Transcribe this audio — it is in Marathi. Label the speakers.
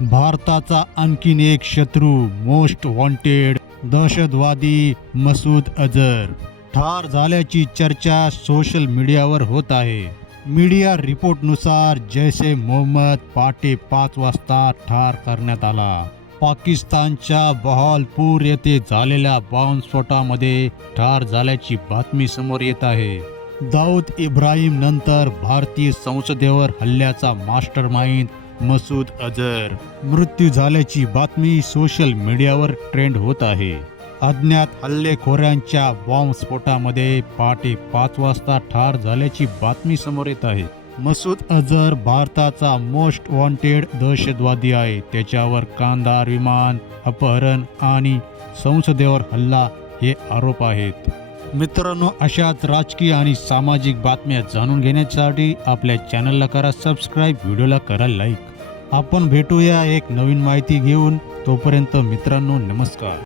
Speaker 1: भारताचा आणखीन एक शत्रू मोस्ट वॉन्टेड दहशतवादी मसूद अझर ठार झाल्याची चर्चा सोशल मीडियावर होत आहे. मीडिया रिपोर्टनुसार जैसे मोहम्मद पाटे पाच वाजता ठार करण्यात आला. पाकिस्तानच्या बहालपूर येथे झालेल्या बॉम्बस्फोटामध्ये ठार झाल्याची बातमी समोर येत आहे. दाऊद इब्राहिम नंतर भारतीय संसदेवर हल्ल्याचा मास्टर माइंड मसूद अझर मृत्यू झाल्याची बातमी सोशल मीडियावर ट्रेंड होत आहे. अज्ञात हल्लेखोरांच्या बॉम्बस्फोटामध्ये पहाटे पाच वाजता ठार झाल्याची बातमी समोर येत आहे. मसूद अझर भारताचा मोस्ट वॉन्टेड दहशतवादी आहे. त्याच्यावर कांदार विमान अपहरण आणि संसदेवर हल्ला हे आरोप आहेत. मित्रांनो अशाच राजकीय आणि सामाजिक बातम्या जाणून घेण्यासाठी आपल्या चॅनलला करा सबस्क्राईब व्हिडिओला करा लाईक आपण भेटूया एक नवीन माहिती घेऊन. तोपर्यंत मित्रांनो नमस्कार.